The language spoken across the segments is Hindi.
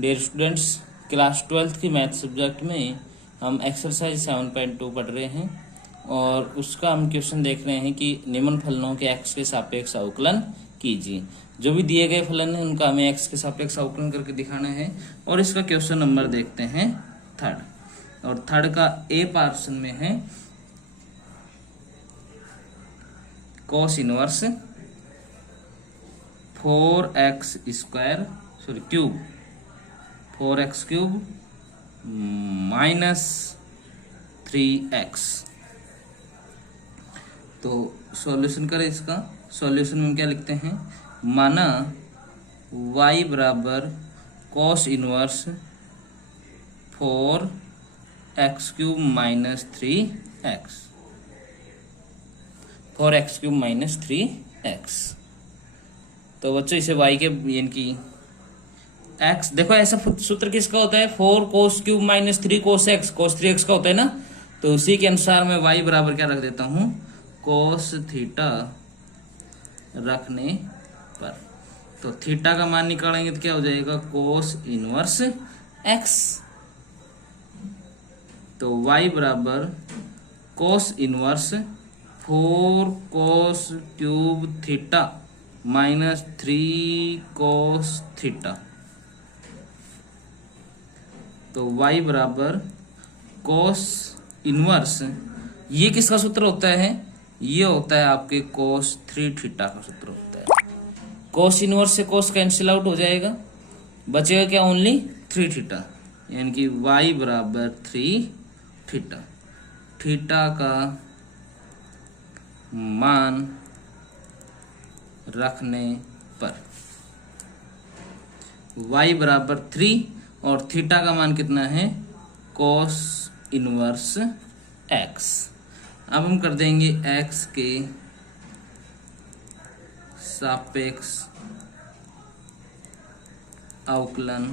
डियर स्टूडेंट्स, क्लास 12th की मैथ सब्जेक्ट में हम एक्सरसाइज 7.2 पढ़ रहे हैं और उसका हम क्वेश्चन देख रहे हैं कि निम्न फलनों के एक्स के सापेक्ष अवकलन कीजिए। जो भी दिए गए फलन है उनका हमें एक्स के सापेक्ष अवकलन करके दिखाना है। और इसका क्वेश्चन नंबर देखते हैं थर्ड, और थर्ड का ए पोर्शन में है cos inverse 4x square cube 4x cube minus 3x। तो सॉल्यूशन करें। इसका सॉल्यूशन में क्या लिखते हैं, माना y बराबर cos inverse 4x cube minus 3x, 4x cube minus 3x। तो बच्चों इसे y के यानी कि x, देखो ऐसा सूत्र किसका होता है, 4 cos cube minus 3 cos x, cos 3x का होता है ना। तो उसी के अनुसार मैं y बराबर क्या रख देता हूं, कोस थीटा रखने पर। तो थीटा का मान निकालेंगे तो क्या हो जाएगा, कोस इनवर्स x। तो y बराबर cos inverse 4 cos cube theta minus 3 cos theta. तो y बराबर कोस इनवर्स, ये किसका सूत्र होता है, ये होता है आपके कोस 3 थीटा का सूत्र होता है। कोस इनवर्स से कोस कैंसिल आउट हो जाएगा, बचेगा क्या, ओनली 3 थीटा, यानी कि y बराबर 3 थीटा। थीटा का मान रखने पर y बराबर 3 और थीटा का मान कितना है, कोस इनवर्स x। अब हम कर देंगे x के सापेक्ष अवकलन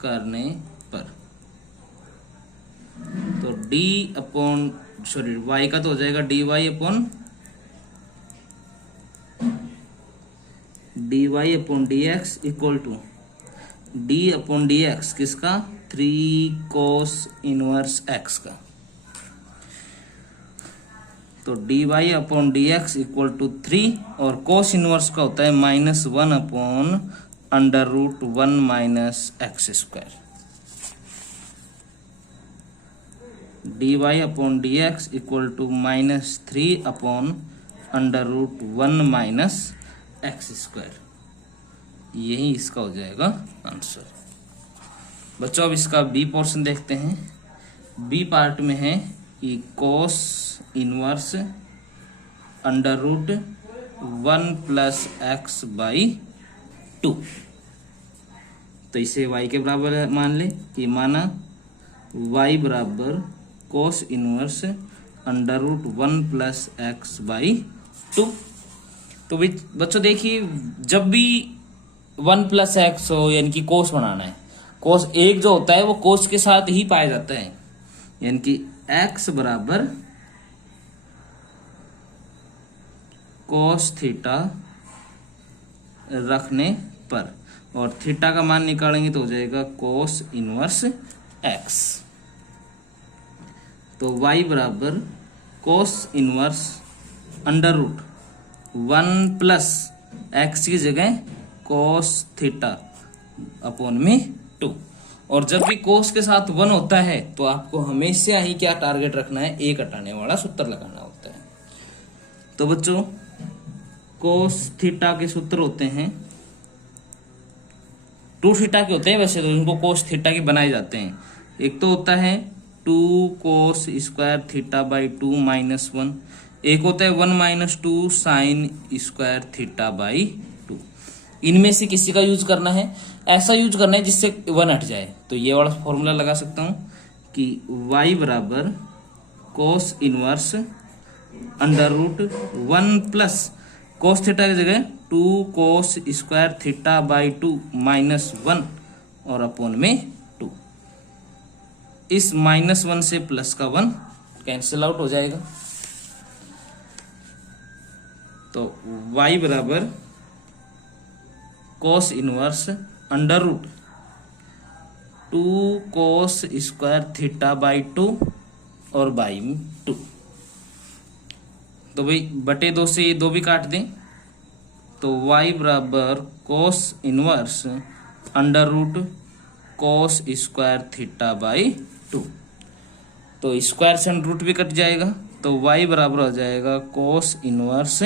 करने पर। तो y का तो हो जाएगा dy upon dx equal to d upon dx किसका, 3 कोस इनवर्स x का। तो dy upon dx equal to 3 और कोस इनवर्स का होता है -1 upon under root 1 minus x square. dy upon dx equal to -3 upon under root 1 minus x square. यही इसका हो जाएगा आंसर। बच्चों अब इसका बी पोर्शन देखते हैं। बी पार्ट में है कि cos inverse under root 1 plus x by 2। तो इसे y के बराबर मान ले कि माना y बराबर cos inverse under root 1 plus x by 2। तो बच्चों देखिए, जब भी 1 प्लस एक्स हो यानी कि कोस बनाना है, कोस एक जो होता है वो कोस के साथ ही पाया जाता है, यानी कि x बराबर कोस थीटा रखने पर, और थीटा का मान निकालेंगे तो हो जाएगा कोस इनवर्स x। तो y बराबर cos inverse under root 1 plus x की जगह कोस थीटा अपॉन में 2। और जब भी कोस के साथ 1 होता है तो आपको हमेशा ही क्या टारगेट रखना है, एक हटाने वाला सूत्र लगाना होता है। तो बच्चों कोस थीटा के सूत्र होते हैं 2 थीटा के होते हैं, वैसे तो इनको कोस थीटा के बनाए जाते हैं। एक तो होता है 2 cos square theta by 2 minus 1, एक होता है 1 minus 2 sine square theta by 2। इनमें से किसी का यूज करना है, ऐसा यूज करना है जिससे 1 हट जाए। तो ये वाला फॉर्मूला लगा सकता हूं कि y बराबर cos inverse under root 1 plus cos theta की जगह 2 cos square theta by 2 minus 1 और अपॉन में 2। इस -1 से प्लस का 1 कैंसिल आउट हो जाएगा। तो y बराबर cos inverse under root 2 cos square theta by 2 और बाई 2। तो भाई बटे 2 से ये 2 भी काट दें, तो y बराबर cos inverse under root cos square theta by 2। तो स्क्वायर से रूट भी कट जाएगा, तो y बराबर हो जाएगा cos inverse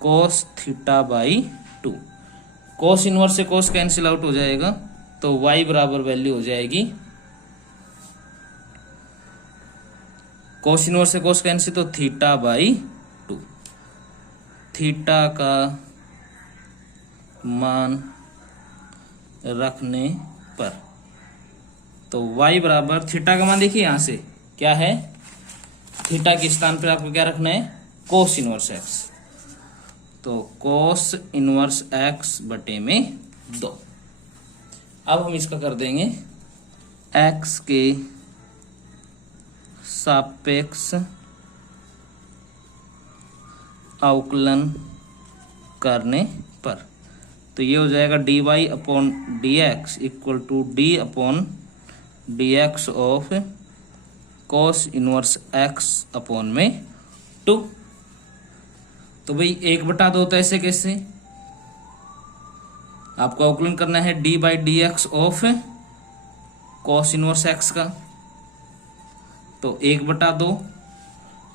cos theta by 2। Cos inverse से कोस कैंसिल आउट हो जाएगा, तो y बराबर वैल्यू हो जाएगी कोस इनवर्स से कोस कैंसिल, तो थीटा बाई 2। थीटा का मान रखने पर तो y बराबर थीटा का मान देखिए, यहां से क्या है, थीटा के स्थान पर आपको क्या रखना है, कोस इनवर्स x। तो कोस इनवर्स x बटे में 2। अब हम इसका कर देंगे x के सापेक्ष अवकलन करने पर, तो ये हो जाएगा dy upon dx equal to d upon dx of cos inverse x upon में 2। तो भाई 1/2 तो ऐसे कैसे, आपको अवकलन करना है d by D x of cos inverse x का, तो 1/2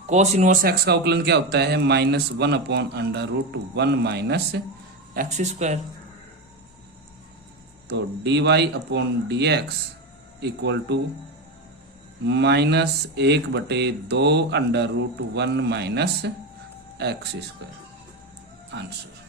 कोस इनवर्स x का अवकलन क्या होता है, -1 upon under root 1 minus x square. तो dy upon d x equal to -1/2 under root 1 minus x square. Answer.